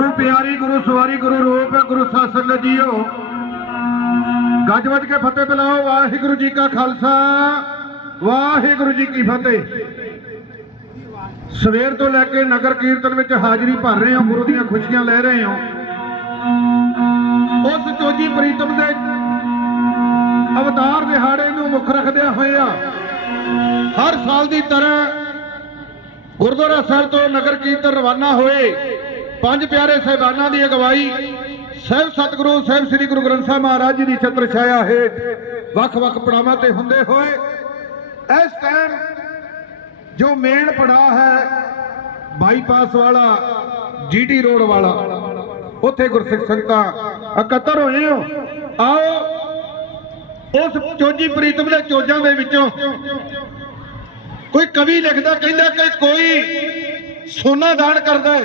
ਗੁਰੂ ਪਿਆਰੀ, ਗੁਰੂ ਸਵਾਰੀ, ਗੁਰੂ ਰੂਪ, ਗੁਰੂ ਸਾਸਨ ਜੀਓ ਗੱਜ ਵੱਜ ਕੇ ਫਤਿਹ ਬੁਲਾਓ, ਵਾਹਿਗੁਰੂ ਜੀ ਕਾ ਖਾਲਸਾ, ਵਾਹਿਗੁਰੂ ਜੀ ਕੀ ਫਤਿਹ। ਸਵੇਰ ਤੋਂ ਲੈ ਕੇ ਨਗਰ ਕੀਰਤਨ ਵਿੱਚ ਹਾਜ਼ਰੀ ਭਰ ਰਹੇ ਹੋ, ਗੁਰੂ ਦੀਆਂ ਖੁਸ਼ੀਆਂ ਲੈ ਰਹੇ ਹੋ। ਉਸ ਚੋਜੀ ਪ੍ਰੀਤਮ ਦੇ ਅਵਤਾਰ ਦਿਹਾੜੇ ਨੂੰ ਮੁੱਖ ਰੱਖਦਿਆਂ ਹੋਇਆ ਹਰ ਸਾਲ ਦੀ ਤਰ੍ਹਾਂ ਗੁਰਦੁਆਰਾ ਸਾਹਿਬ ਤੋਂ ਨਗਰ ਕੀਰਤਨ ਰਵਾਨਾ ਹੋਏ। ਪੰਜ ਪਿਆਰੇ ਸਹਿਬਾਨਾਂ ਦੀ ਅਗਵਾਈ ਸਹਿਬ ਸਤਿਗੁਰੂ, ਸਾਹਿਬ ਸ੍ਰੀ ਗੁਰੂ ਗ੍ਰੰਥ ਸਾਹਿਬ ਮਹਾਰਾਜ ਜੀ ਦੀ ਛਤਰ ਛਾਇਆ ਹੇਠ ਵੱਖ-ਵੱਖ ਪੜਾਵਾਂ ਤੇ ਹੁੰਦੇ ਹੋਏ, ਇਸ ਟਾਈਮ ਜੋ ਮੇਨ ਪੜਾ ਹੈ ਬਾਈਪਾਸ ਵਾਲਾ ਜੀਟੀ ਰੋਡ ਵਾਲਾ, ਉੱਥੇ ਗੁਰਸਿੱਖ ਸੰਗਤਾਂ ਇਕੱਤਰ ਹੋਏ ਹੋ। ਆਓ, ਉਸ ਚੋਜੀ ਪ੍ਰੀਤਮ ਦੇ ਚੋਜਾਂ ਦੇ ਵਿੱਚੋਂ ਕੋਈ ਕਵੀ ਲਿਖਦਾ, ਕਹਿੰਦਾ ਕਿ ਕੋਈ ਸੋਨਾ ਦਾਨ ਕਰਦਾ ਹੈ।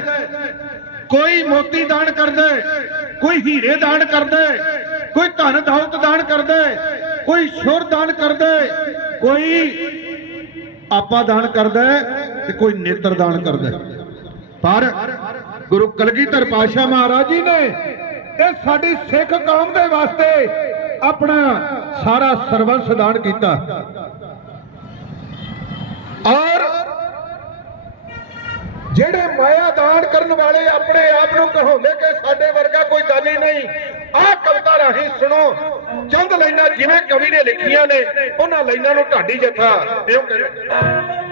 ਕੋਈ ਮੋਤੀ ਦਾਨ ਕਰਦਾ, ਕੋਈ ਹੀਰੇ ਦਾਨ ਕਰਦਾ, ਕੋਈ ਧਨ ਦੌਲਤ ਦਾਨ ਕਰਦਾ, ਕੋਈ ਸ਼ੁਰ ਦਾਨ ਕਰਦਾ, ਕੋਈ ਆਪਾ ਦਾਨ ਕਰਦਾ ਤੇ ਕੋਈ ਨੇਤਰ ਦਾਨ ਕਰਦਾ। ਪਰ ਗੁਰੂ ਕਲਗੀਧਰ ਪਾਸ਼ਾ ਮਹਾਰਾਜ ਜੀ ਨੇ ਇਹ ਸਾਡੀ ਸਿੱਖ ਕੌਮ ਦੇ ਵਾਸਤੇ ਆਪਣਾ ਸਾਰਾ ਸਰਵੰਸ ਦਾਨ ਕੀਤਾ। ਜਿਹੜੇ ਮਾਇਆ ਦਾਨ ਕਰਨ ਵਾਲੇ ਆਪਣੇ ਆਪ ਨੂੰ ਕਹਾਉਂਦੇ ਕਿ ਸਾਡੇ ਵਰਗਾ ਕੋਈ ਦਾਨੀ ਨਹੀਂ। ਆਹ ਕਵਿਤਾ ਰਾਹੀਂ ਸੁਣੋ। ਚੰਦ ਲਾਈਨਾਂ ਜਿਵੇਂ ਕਵੀ ਨੇ ਲਿਖੀਆਂ ਨੇ, ਉਹਨਾਂ ਲਾਈਨਾਂ ਨੂੰ ਢਾਡੀ ਜਥਾ। ਇਹੋ ਕਹਿੰਦੇ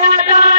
Yeah.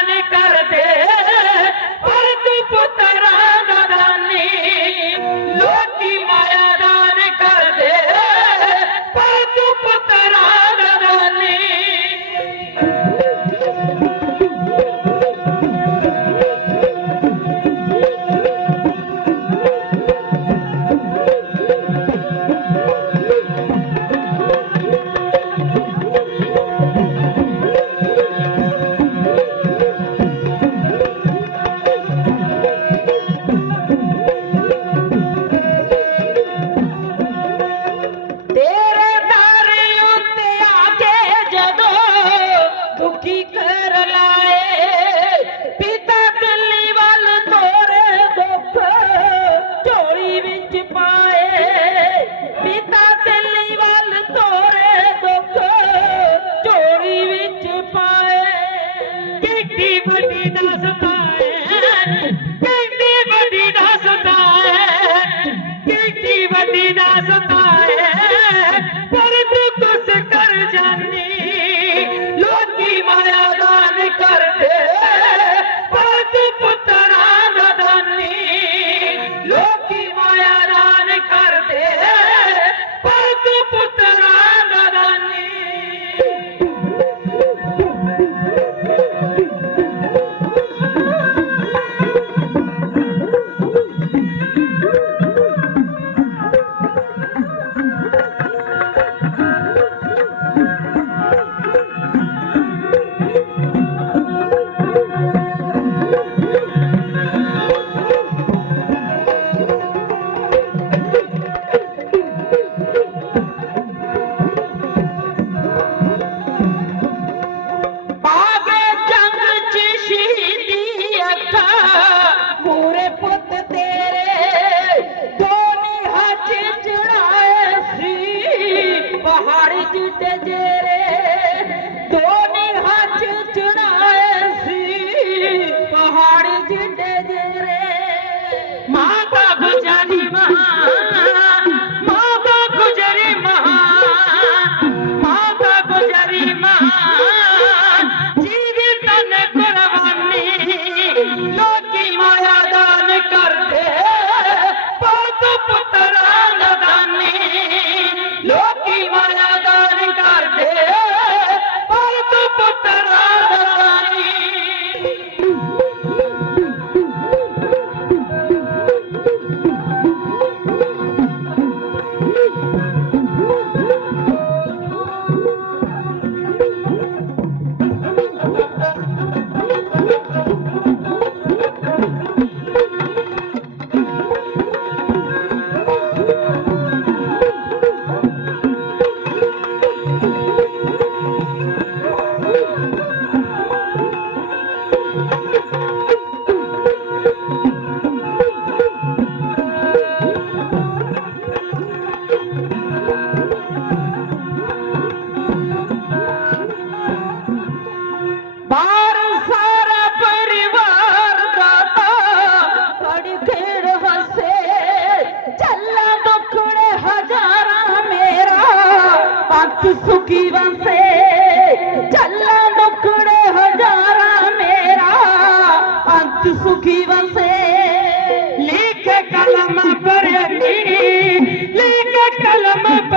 la calama